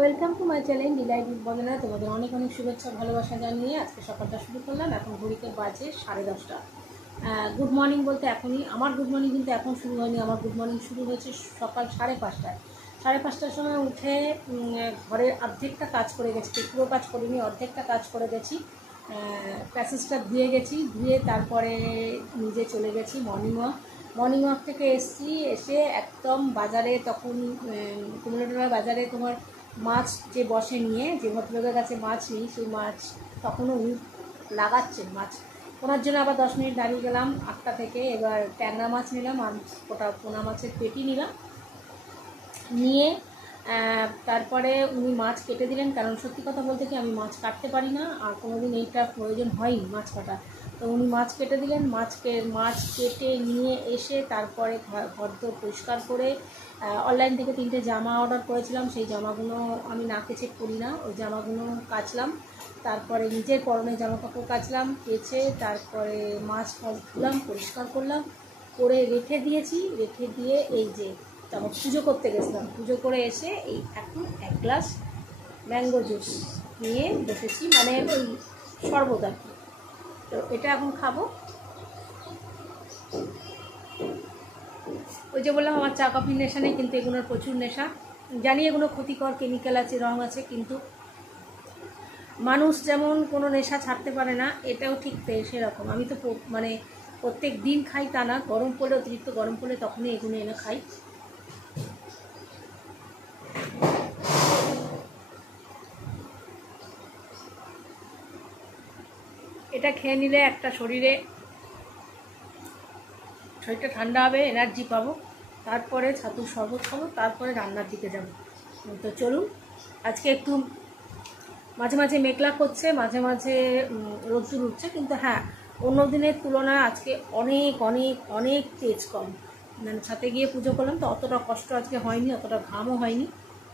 Welcome to my channel delight with Bandana. তোমাদের অনেক অনেক শুভেচ্ছা ভালোবাসা জানিয়ে আজকে সকালটা শুরু করলাম। এখন ঘড়িতে বাজে 10:30। গুড মর্নিং বলতে এখনই আমার গুড মর্নিং কিন্তু এখন শুরু হয়নি। আমার গুড মর্নিং শুরু হয়েছে সকাল 5:30টায়। 5:30টার সময় উঠে ঘরের অর্ধেকটা কাজ করে গেছি, পুরো কাজ করিনি, অর্ধেকটা কাজ করে গেছি। প্যাসেজটা ধুয়ে গেছি, ধুয়ে তারপরে নিজে চলে গেছি মর্নিং ওয়াক থেকে এসে একদম বাজারে, তখন কুমড়োটোলা বাজারে তোমার মাছ যে বসে নিয়ে, যে ভদ্রলোকের কাছে মাছ নিই, সেই মাছ তখনও উনি লাগাচ্ছেন মাছ। ওনার জন্য আবার 10 মিনিট দাঁড়িয়ে গেলাম 8টা থেকে। এবার ট্যাংরা মাছ নিলাম আর ওটা পোনা মাছের পেটি নিলাম, নিয়ে তারপরে উনি মাছ কেটে দিলেন। কারণ সত্যি কথা বলতে কি, আমি মাছ কাটতে পারি না, আর কোনোদিন এইটা প্রয়োজন হয়নি মাছ কাটা। তো উনি মাছ কেটে দিলেন। মাছ কেটে নিয়ে এসে তারপরে ঘর দোর পরিষ্কার করে অনলাইন থেকে 3টে জামা অর্ডার করেছিলাম। সেই জামাগুলো আমি না কেচে করি না, ওই জামাগুলো কাচলাম। তারপরে নিজের পরনের জামা কাপড় কাচলাম, কেচে তারপরে মাছ ধুলাম, পরিষ্কার করলাম, করে রেখে দিয়েছি। রেখে দিয়ে এই যে তারপর পুজো করতে গেছিলাম। পুজো করে এসে এই এখন 1 গ্লাস ম্যাঙ্গো জুস নিয়ে বসেছি, মানে ওই শরবত আর কি। তো এটা এখন খাবো। ওই যে বললাম আমার চা কফির নেশা নেই, কিন্তু এগুলোর প্রচুর নেশা। জানি এগুলো ক্ষতিকর, কেমিক্যাল আছে, রং আছে, কিন্তু মানুষ যেমন কোনো নেশা ছাড়তে পারে না, এটাও ঠিক সেরকম। আমি তো মানে প্রত্যেক দিন খাই তা না, গরম পড়লে, অতিরিক্ত গরম পড়লে তখনই এগুলো এনে খাই। এটা খেয়ে নিলে একটা শরীরটা ঠান্ডা হবে, এনার্জি পাবো। তারপরে ছাতুর শরবত খাবো, তারপরে রান্নার দিকে যাব। তো চলুন, আজকে একটু মাঝে মাঝে মেঘলা করছে, মাঝে মাঝে রোদ্দুর উঠছে, কিন্তু হ্যাঁ, অন্য দিনের তুলনায় আজকে অনেক অনেক অনেক তেজ কম। মানে ছাতে গিয়ে পুজো করলাম তো অতটা কষ্ট আজকে হয়নি, অতটা ঘামও হয়নি।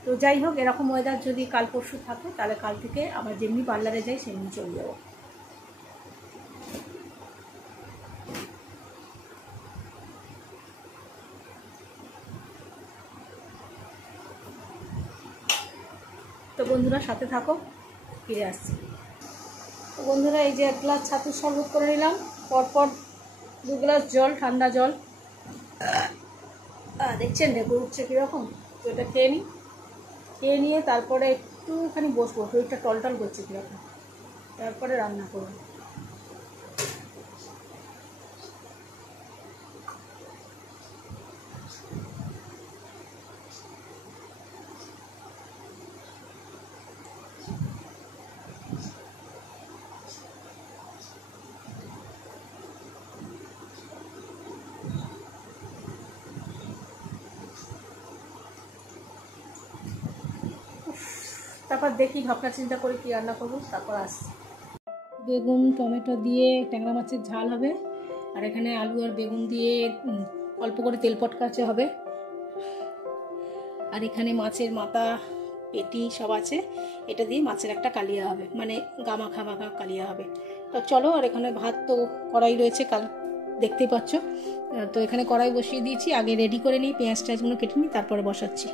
তো যাই হোক, এরকম ওয়েদার যদি কাল পরশু থাকে, তাহলে কাল থেকে আবার যেমনি পার্লারে যাই সেমনি চলে যাবো। তো বন্ধুরা সাথে থাকো, ফিরে আসছি। তো বন্ধুরা, এই যে 1 গ্লাস ছাতুর শরবত করে নিলাম, পরপর 2 গ্লাস জল, ঠান্ডা জল। দেখছেন ঢেকে উঠছে কীরকম। তো এটা খেয়ে নিই, খেয়ে নিয়ে তারপরে একটুখানি বসবো, শরীরটা টলটল করছে কীরকম, তারপরে রান্না করবো। তারপর দেখি, ভাবনা চিন্তা করে কি রান্না করবো, তারপর আসছি। বেগুন টমেটো দিয়ে ট্যাংরা মাছের ঝাল হবে, আর এখানে আলু আর বেগুন দিয়ে অল্প করে তেল পটকাচে হবে, আর এখানে মাছের মাথা পেটি সব আছে। এটা দিয়ে মাছের একটা কালিয়া হবে, মানে গামাখা কালিয়া হবে। তো চলো, আর এখানে ভাত তো কড়াই রয়েছে, কাল দেখতেই পাচ্ছ। তো এখানে কড়াই বসিয়ে দিয়েছি, আগে রেডি করে নিই, পেঁয়াজ টেঁয়াজগুলো কেটে নিই, তারপরে বসাচ্ছি।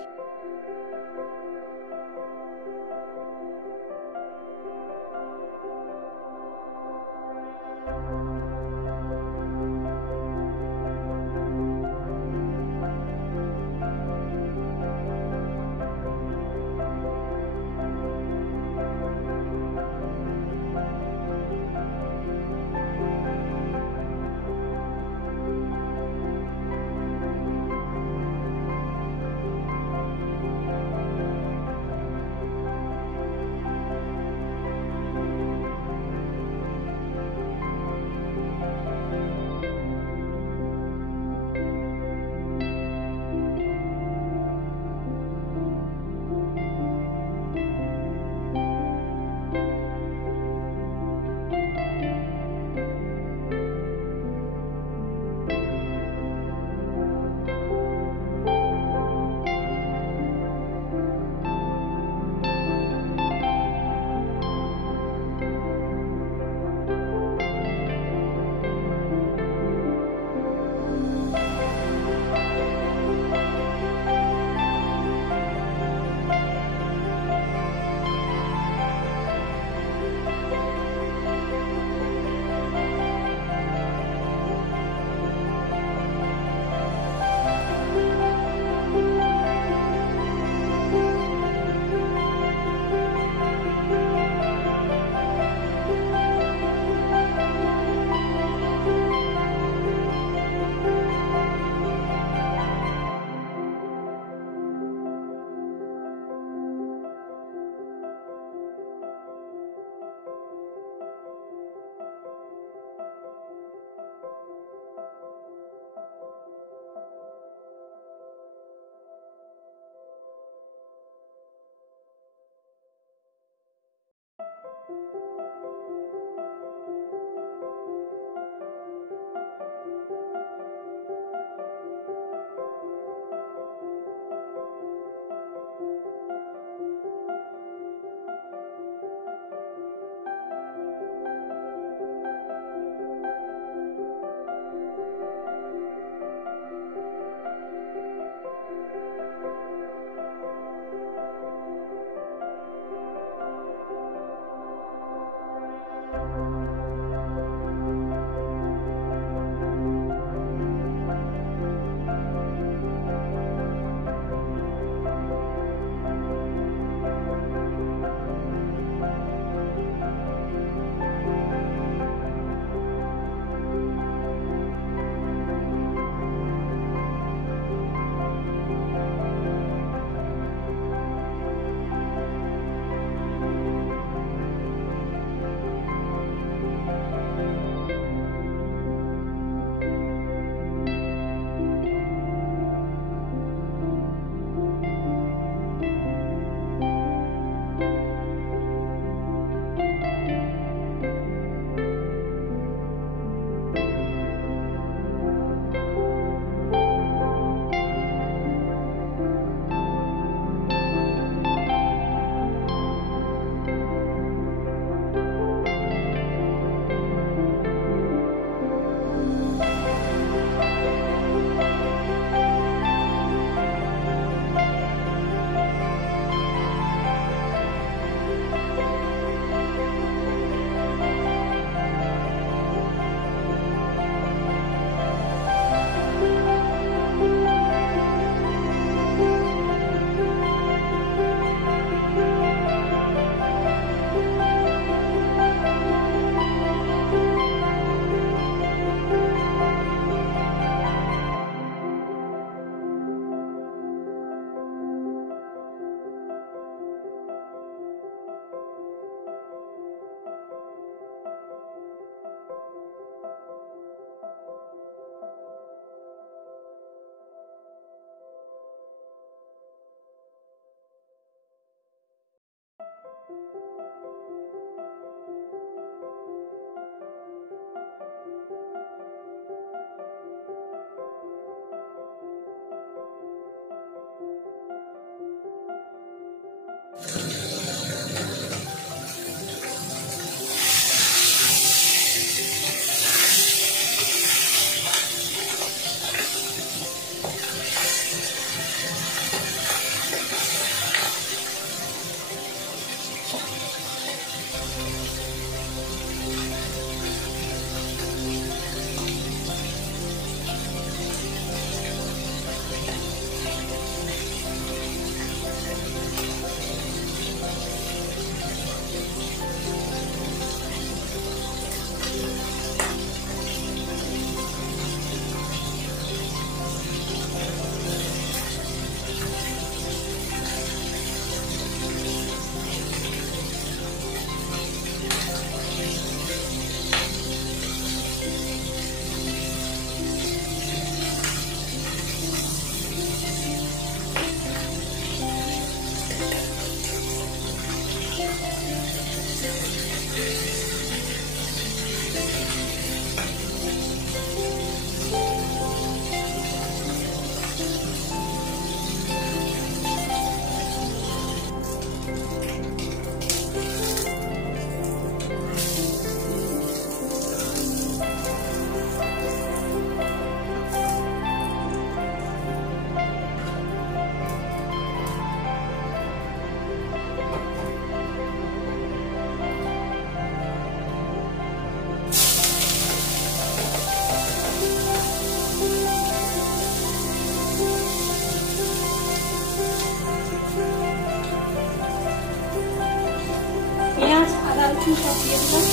রসুন সব দিয়ে দিলাম।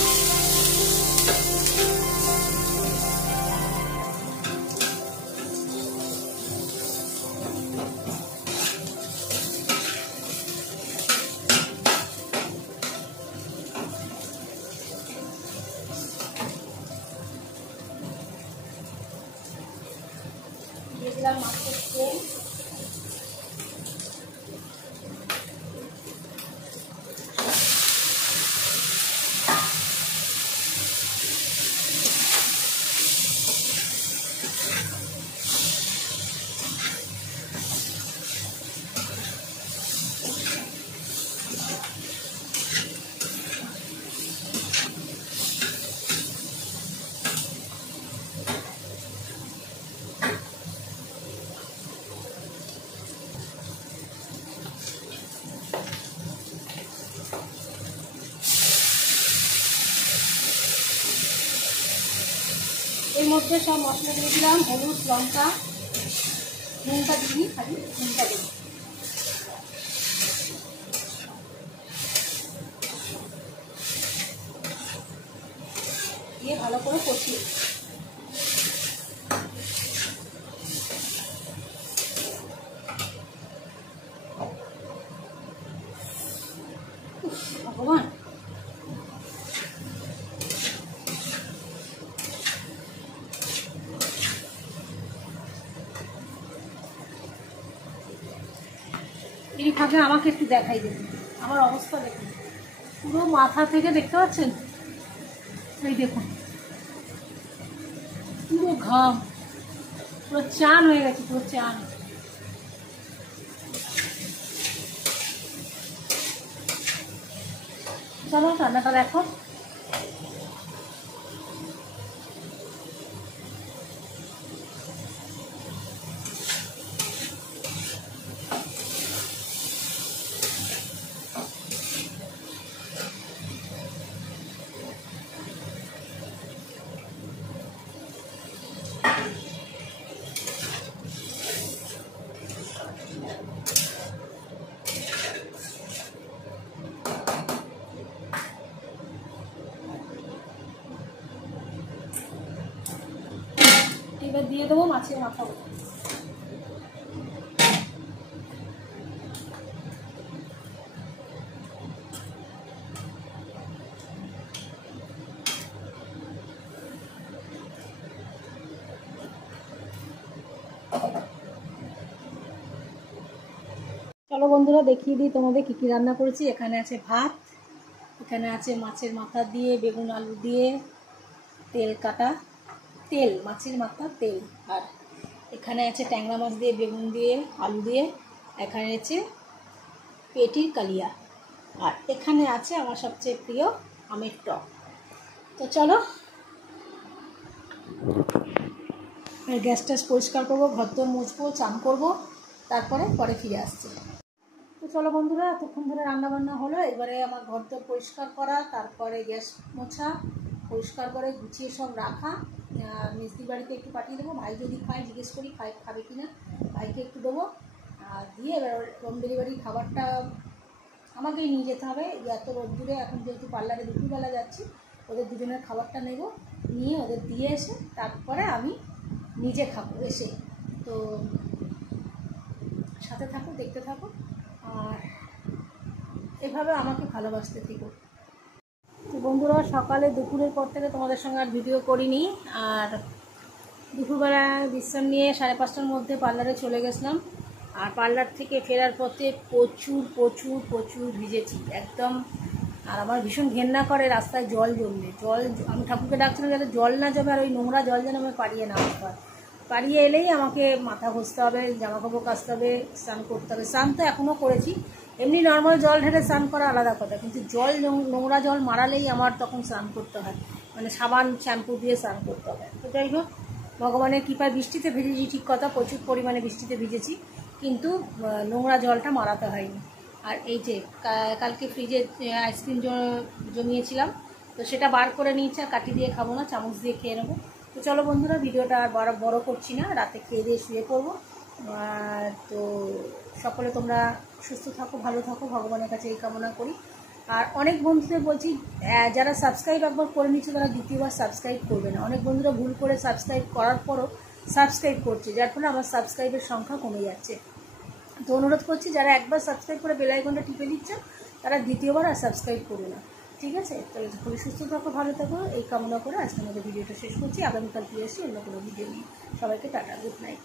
দিয়ে দিলাম মাছের তেল। এর মধ্যে সব মশলা দিয়ে দিলাম, হলুদ, লঙ্কা, নুনটা দিই, খালি নুনটা দিই। দিয়ে ভালো করে কষিয়ে ভগবান এই ফাঁকে আমাকে একটু দেখাই দেবেন আমার অবস্থা দেখুন, পুরো মাথা থেকে দেখতে পাচ্ছেন, এই দেখুন পুরো ঘাম, পুরো চান হয়ে গেছে, পুরো চান। চলো রান্নাটা দেখো। এবার দিয়ে দেবো মাছের মাথা। চলো বন্ধুরা দেখিয়ে দিই তোমাদের কি কি রান্না করেছি। এখানে আছে ভাত, এখানে আছে মাছের মাথা দিয়ে বেগুন আলু দিয়ে তেল কাটা, তেল মাছের মাথা তেল, আর এখানে আছে ট্যাংরা মাছ দিয়ে বেগুন দিয়ে আলু দিয়ে, এখানে আছে পেটির কালিয়া, আর এখানে আছে আমার সবচেয়ে প্রিয় আমের টক। তো চলো গ্যাস ট্যাস পরিষ্কার করবো, ঘর দর মুছবো, চান করবো, পরে ফিরে আসছি। তো চলো বন্ধুরা, এতক্ষণ ধরে রান্নাবান্না হলো, এবারে আমার ঘর দর পরিষ্কার করা, তারপরে গ্যাস মোছা, পরিষ্কার করে গুছিয়ে সব রাখা। মিস্ত্রি বাড়িতে একটু পাঠিয়ে দেবো, ভাই যদি খায় জিজ্ঞেস করি খাবে কি না, ভাইকে একটু দেবো। আর দিয়ে এবার হোম ডেলিভারি খাবারটা আমাকেই নিয়ে যেতে হবে, এত রোদ্দুরে, এখন যেহেতু পার্লারে দুপুরবেলা যাচ্ছি, ওদের দুজনের খাবারটা নেব, নিয়ে ওদের দিয়ে এসে তারপরে আমি নিজে খাবো এসে। তো সাথে থাকো, দেখতে থাকো, আর এভাবে আমাকে ভালোবাসতে থেকো। তো বন্ধুরা, সকালে দুপুরের পর থেকে তোমাদের সঙ্গে আর ভিডিও করিনি, আর দুপুরবেলা বিশ্রাম নিয়ে 5:30টার মধ্যে পার্লারে চলে গেছিলাম। আর পার্লার থেকে ফেরার পথে প্রচুর প্রচুর প্রচুর ভিজেছি একদম। আর আমার ভীষণ ঘেন্না করে রাস্তায় জল জমলে, আমি ঠাকুরকে ডাকছিলাম যাতে জল না জমে, আর ওই নোংরা জল যেন আমি পাড়িয়ে না আসতে হয়। পাড়িয়ে এলেই আমাকে মাথা ঘষতে হবে, জামাকাপড় কাচতে হবে, স্নান করতে হবে। স্নান তো এখনও করেছি, এমনি নর্মাল জল ঢেলে স্নান করা আলাদা কথা, কিন্তু নোংরা জল মারালেই আমার তখন স্নান করতে হয়, মানে সাবান শ্যাম্পু দিয়ে স্নান করতে হবে। তো যাই হোক, ভগবানের কৃপায় বৃষ্টিতে ভিজেছি ঠিক কথা, প্রচুর পরিমাণে বৃষ্টিতে ভিজেছি, কিন্তু নোংরা জলটা মারাতে হয়নি। আর এই যে কালকে ফ্রিজে আইসক্রিম জমিয়েছিলাম, তো সেটা বার করে নিয়েছি, আর কাটি দিয়ে খাবো না, চামচ দিয়ে খেয়ে নেবো। তো চলো বন্ধুরা, ভিডিওটা আর বড় করছি না, রাতে খেয়ে দিয়ে শুয়ে পড়বো। তো সকলে তোমরা সুস্থ থাকো, ভালো থাকো, ভগবানের কাছে এই কামনা করি। আর অনেক বন্ধুদের বলছি, যারা সাবস্ক্রাইব একবার করে নিচ্ছে তারা দ্বিতীয়বার সাবস্ক্রাইব করবে না। অনেক বন্ধুরা ভুল করে সাবস্ক্রাইব করার পরও সাবস্ক্রাইব করছে, যার ফলে আমার সাবস্ক্রাইবের সংখ্যা কমে যাচ্ছে। তো অনুরোধ করছি, যারা একবার সাবস্ক্রাইব করে বেল আইকনটা টিপে দিচ্ছ, তারা দ্বিতীয়বার আর সাবস্ক্রাইব করবে না, ঠিক আছে? তাহলে খুবই সুস্থ থাকো, ভালো থাকো, এই কামনা করে আজকে আমাদের ভিডিওটা শেষ করছি। আগামীকাল ফিরে আসি অন্য কোনো ভিডিও নিয়ে। সবাইকে টাটা, গুড নাইট।